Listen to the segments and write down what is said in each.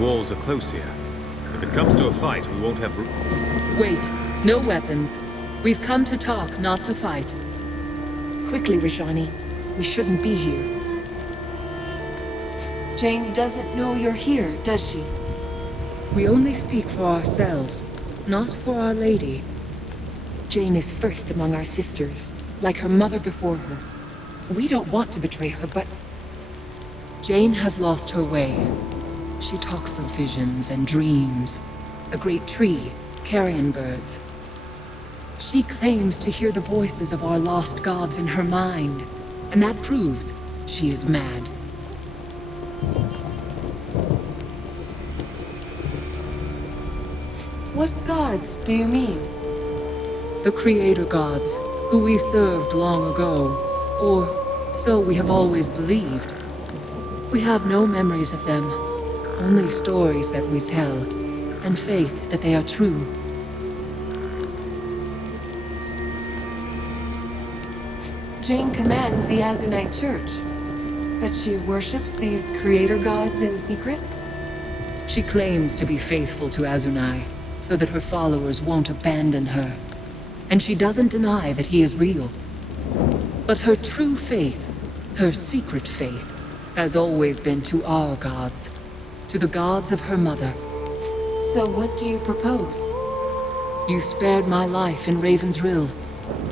walls are close here. If it comes to a fight, we won't have Wait. No weapons. We've come to talk, not to fight. Quickly, Rajani. We shouldn't be here. Jane doesn't know you're here, does she? We only speak for ourselves, not for Our Lady. Jane is first among our sisters, like her mother before her. We don't want to betray her, but... Jane has lost her way. She talks of visions and dreams. A great tree, carrion birds. She claims to hear the voices of our lost gods in her mind, and that proves she is mad. What gods do you mean? The creator gods, who we served long ago, or so we have always believed. We have no memories of them, only stories that we tell, and faith that they are true. Jane commands the Azunite Church, but she worships these creator gods in secret? She claims to be faithful to Azunai, so that her followers won't abandon her. And she doesn't deny that he is real. But her true faith, her secret faith, has always been to our gods, to the gods of her mother. So what do you propose? You spared my life in Raven's Rill,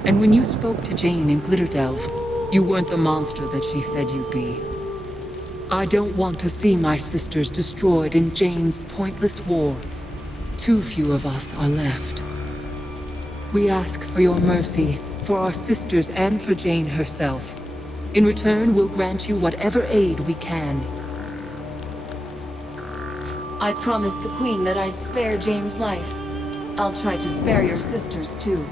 and when you spoke to Jane in Glitterdelve, you weren't the monster that she said you'd be. I don't want to see my sisters destroyed in Jane's pointless war. Too few of us are left. We ask for your mercy, for our sisters and for Jane herself. In return, we'll grant you whatever aid we can. I promised the Queen that I'd spare Jane's life. I'll try to spare your sisters too.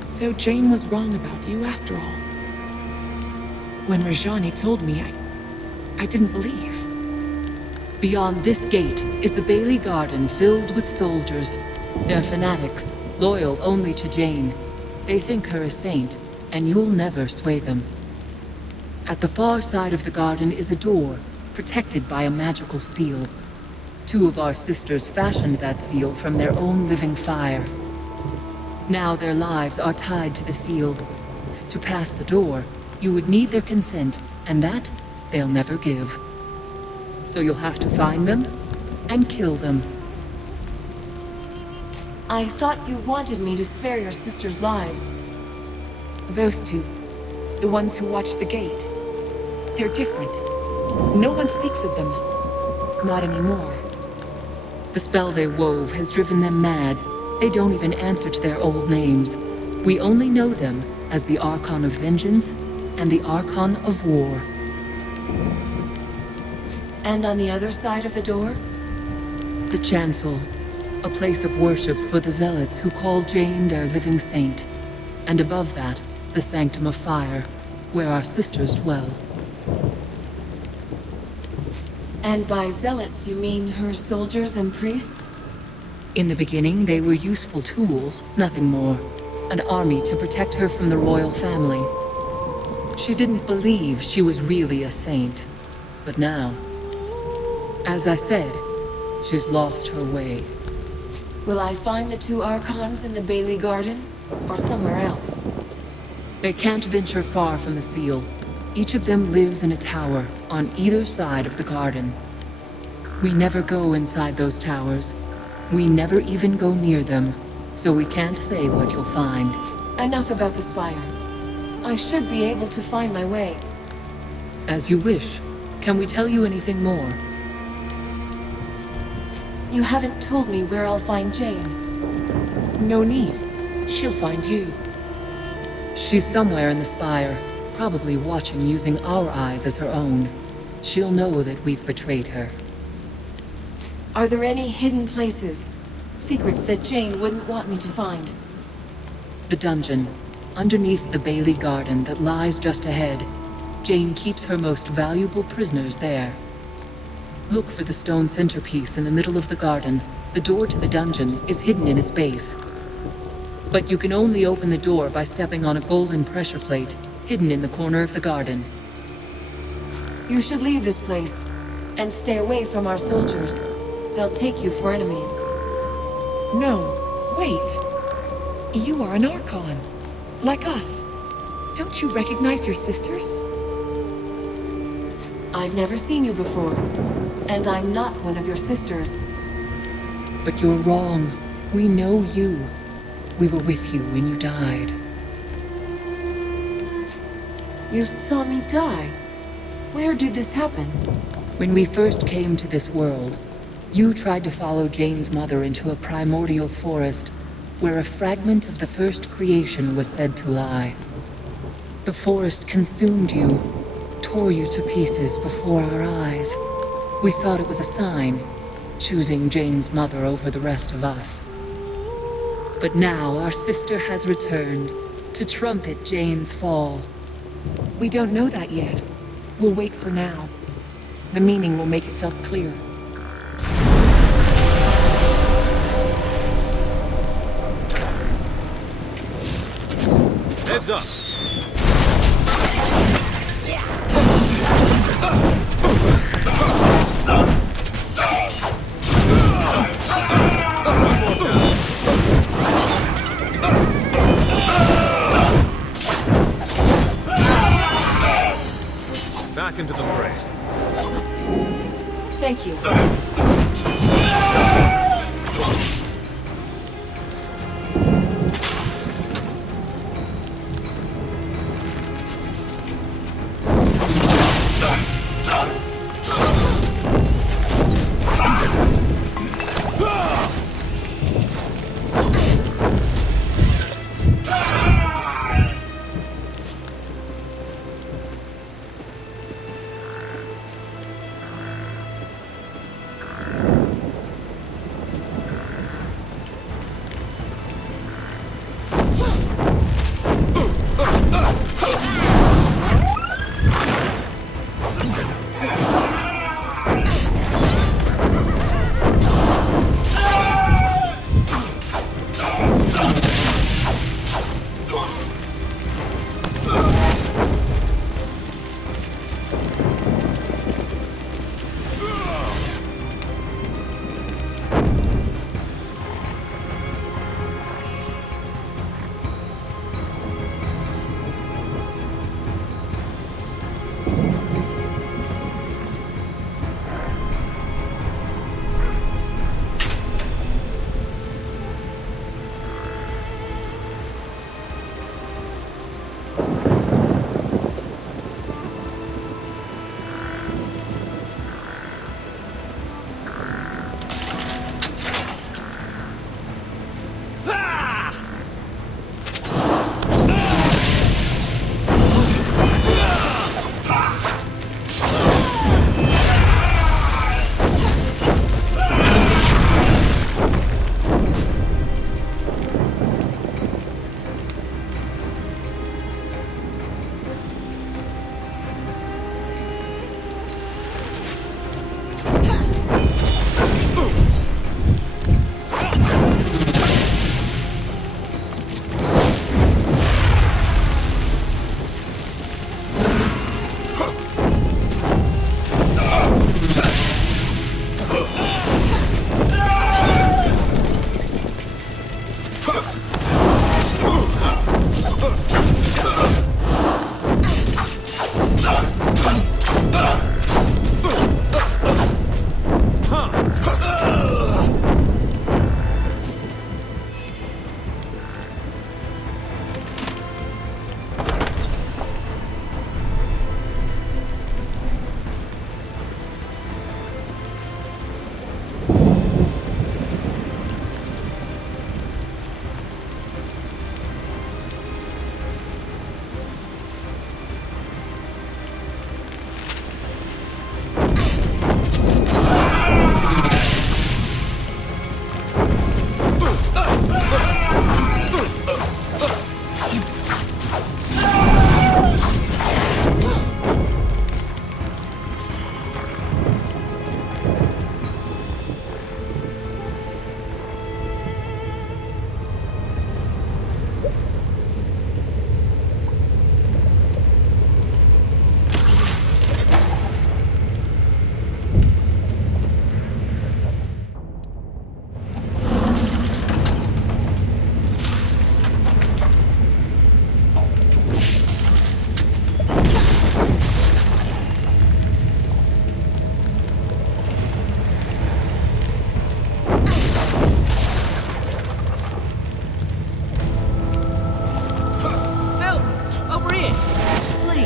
So Jane was wrong about you after all. When Rajani told me, I didn't believe. Beyond this gate is the Bailey Garden filled with soldiers. They're fanatics, loyal only to Jane. They think her a saint, and you'll never sway them. At the far side of the garden is a door, protected by a magical seal. Two of our sisters fashioned that seal from their own living fire. Now their lives are tied to the seal. To pass the door, you would need their consent, and that they'll never give. So you'll have to find them and kill them. I thought you wanted me to spare your sisters' lives. Those two, the ones who watch the gate, they're different. No one speaks of them. Not anymore. The spell they wove has driven them mad. They don't even answer to their old names. We only know them as the Archon of Vengeance and the Archon of War. And on the other side of the door? The Chancel, a place of worship for the Zealots who call Jane their living saint. And above that, the Sanctum of Fire, where our sisters dwell. And by zealots you mean her soldiers and priests? In the beginning, they were useful tools, nothing more. An army to protect her from the royal family. She didn't believe she was really a saint. But now, as I said, she's lost her way. Will I find the two Archons in the Bailey Garden? Or somewhere else? They can't venture far from the seal. Each of them lives in a tower on either side of the garden. We never go inside those towers. We never even go near them, so we can't say what you'll find. Enough about the spire. I should be able to find my way. As you wish. Can we tell you anything more? You haven't told me where I'll find Jane. No need. She'll find you. She's somewhere in the spire, probably watching using our eyes as her own. She'll know that we've betrayed her. Are there any hidden places? Secrets that Jane wouldn't want me to find? The dungeon, underneath the Bailey Garden that lies just ahead. Jane keeps her most valuable prisoners there. Look for the stone centerpiece in the middle of the garden. The door to the dungeon is hidden in its base. But you can only open the door by stepping on a golden pressure plate, hidden in the corner of the garden. You should leave this place. And stay away from our soldiers. They'll take you for enemies. No, wait. You are an Archon. Like us. Don't you recognize your sisters? I've never seen you before. And I'm not one of your sisters. But you're wrong. We know you. We were with you when you died. You saw me die? Where did this happen? When we first came to this world, you tried to follow Jane's mother into a primordial forest, where a fragment of the first creation was said to lie. The forest consumed you, tore you to pieces before our eyes. We thought it was a sign, choosing Jane's mother over the rest of us. But now our sister has returned to trumpet Jane's fall. We don't know that yet. We'll wait for now. The meaning will make itself clear. Heads up! Back into the fray. Thank you.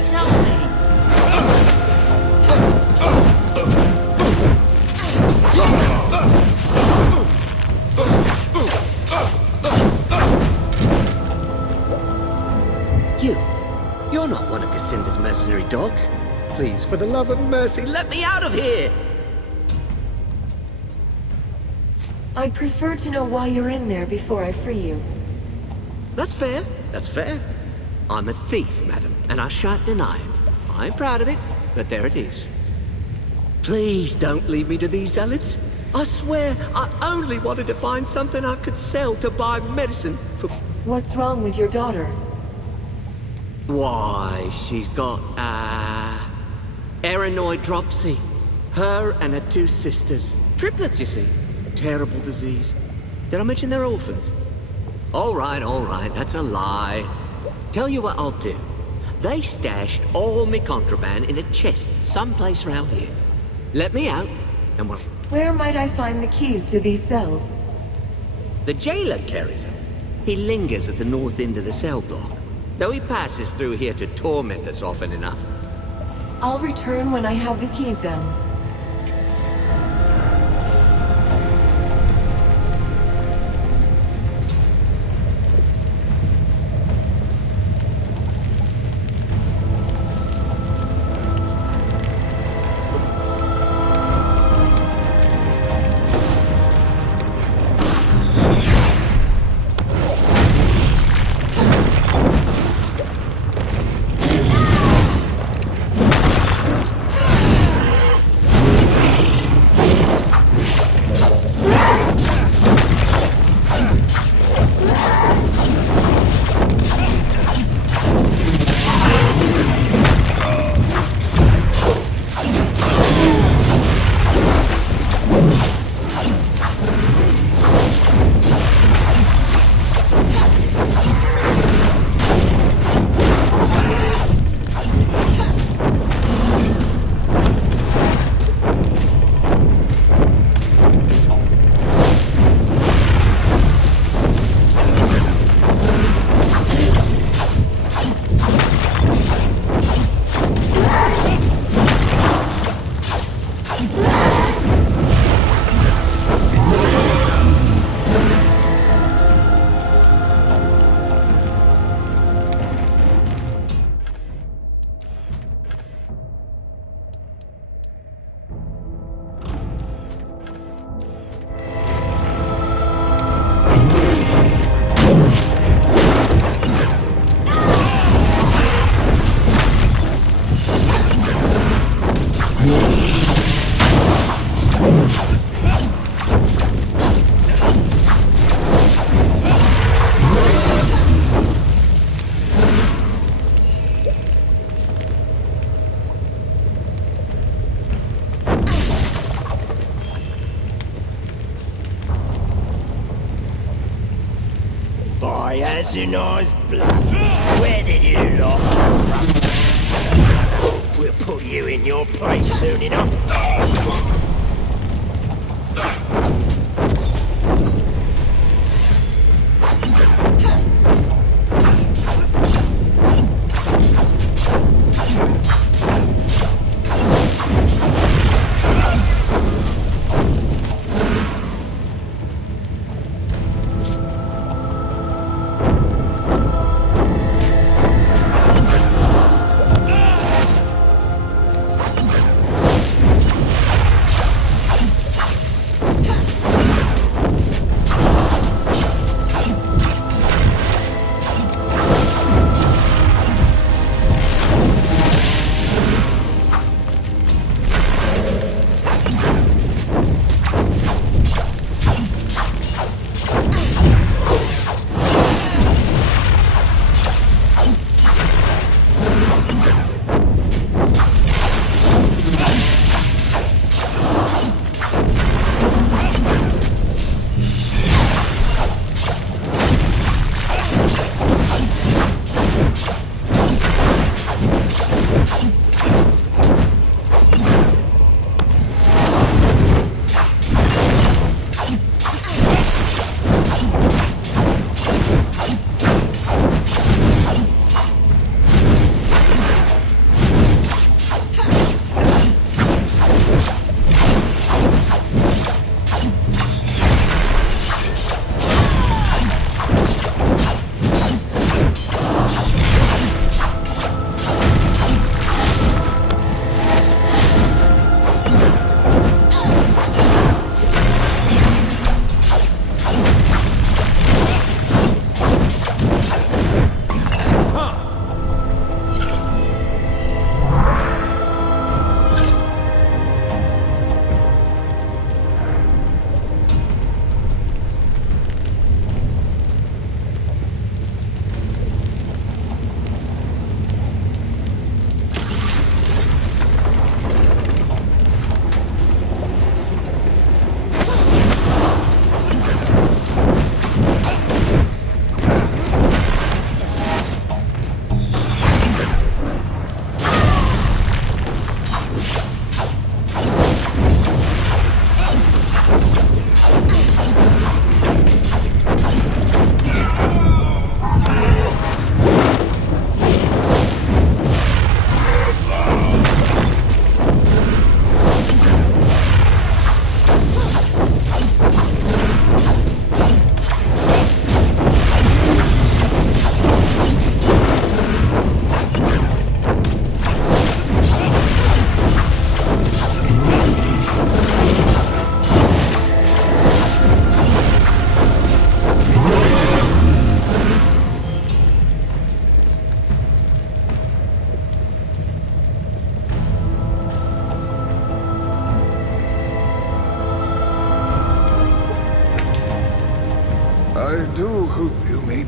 Please help me. You're not one of Cassinda's mercenary dogs. Please, for the love of mercy, let me out of here! I'd prefer to know why you're in there before I free you. That's fair. That's fair. I'm a thief, madam, and I shan't deny it. I'm proud of it, but there it is. Please don't leave me to these zealots. I swear, I only wanted to find something I could sell to buy medicine for... What's wrong with your daughter? Why, she's got, Arachnoid dropsy. Her and her two sisters. Triplets, you see. Terrible disease. Did I mention they're orphans? All right, that's a lie. Tell you what I'll do. They stashed all me contraband in a chest someplace around here. Let me out, and we'll... Where might I find the keys to these cells? The jailer carries them. He lingers at the north end of the cell block, though he passes through here to torment us often enough. I'll return when I have the keys then. By Azunai's blood, where did you lot come from? We'll put you in your place soon enough.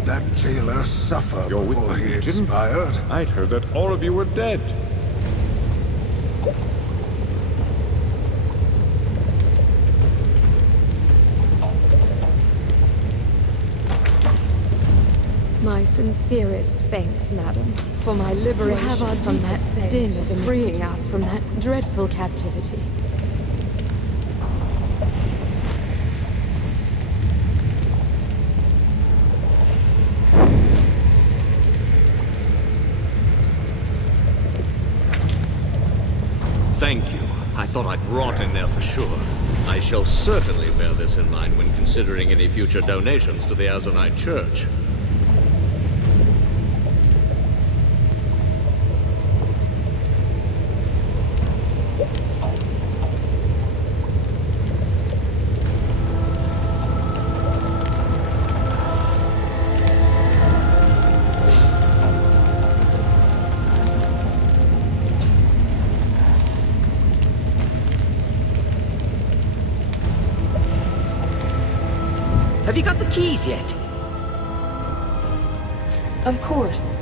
made that jailer suffer You're with before the he Legion? expired. I'd heard that all of you were dead. My sincerest thanks, madam, for my liberation from that din of freeing us from that dreadful captivity. Thank you. I thought I'd rot in there for sure. I shall certainly bear this in mind when considering any future donations to the Azonite Church. Have you got the keys yet? Of course.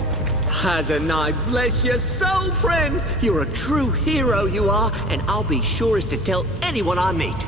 Azonite, bless your soul, friend! You're a true hero, you are, and I'll be sure as to tell anyone I meet.